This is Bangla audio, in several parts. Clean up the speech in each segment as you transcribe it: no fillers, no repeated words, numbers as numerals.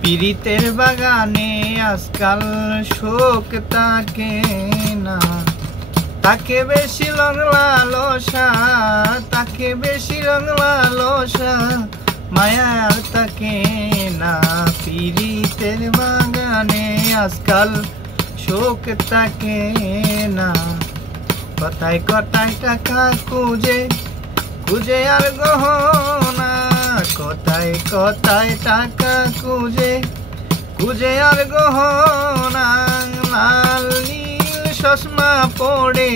পীড়িতের বাগানে আজকাল শোক তাকে না, তাকে বেশি রং লালসা, তাকে বেশি রং লালসা, মায়ার তাকে না। পীড়িতের বাগানে আজকাল শোক তাকে না। কথায় কথায় টাকা খুঁজে খুঁজে আর গহনা, কথায় কথায় টাকা খুঁজে খুঁজে আর গহনা, লাল নীল চশমা পড়ে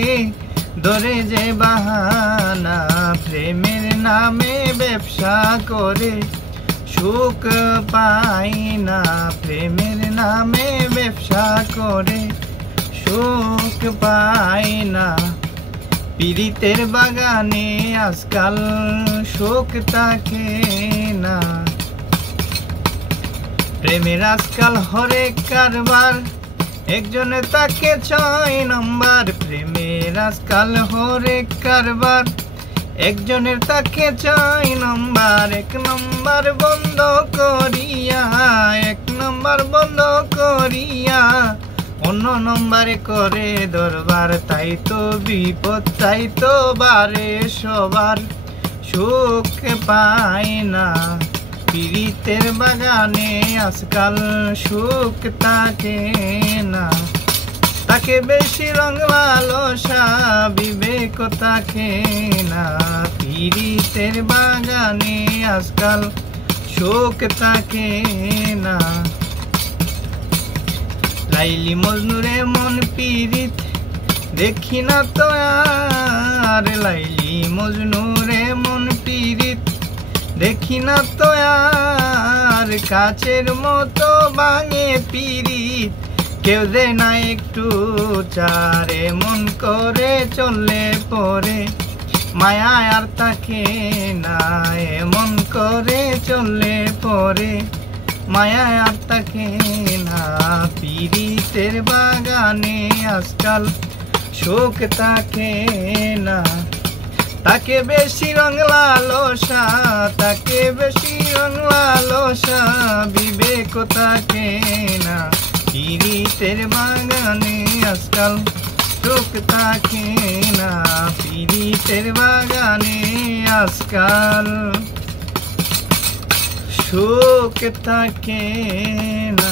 ধরে যে বাহানা, প্রেমের নামে ব্যবসা করে সুখ পাই না, প্রেমের নামে ব্যবসা করে সুখ পাই না। পীড়িতের বাগানে আজকাল শোক তাকে না। প্রেমের আজকাল হরেক কারবার, একজনে তাকে 6 নম্বর। প্রেমের আজকাল হরেক কারবার, একজনের তাকে 6 নম্বর। 1 নম্বর বন্ধ করিয়া, 1 নম্বর বন্ধ করিয়া অন্য নম্বরে করে দরবার। তাই তো বিপদ, তাই তো বারে সবার সুখ পায় না। পীড়িতের বাগানে আজকাল সুখ তাকে না, তাকে বেশি রং লালসা, বিবেক তাকে না। পীড়িতের বাগানে আজকাল সুখ তাকে না। লাইলি মজনুরে মন পীড়িত দেখি না তো আর, লাইলি মজনুরে মন পীড়িত দেখি না তো আর, কাছের মতো ভাঙে পীড়িত কেউ দেয় না একটু চারে। মন করে চললে পরে মায়া আর তাকে না, এমন করে চললে পরে মায়া আর তাকে না। পীড়িতের বাগানে আজকাল শোক তাকে না, তাকে বেশি রং লালসা, তাকে বেশি রং লালসা, বিবেক তাকে না। পীড়িতের বাগানে আজকাল শোক তাকে না, পীড়িতের বাগানে আজকাল শোক তাকে না।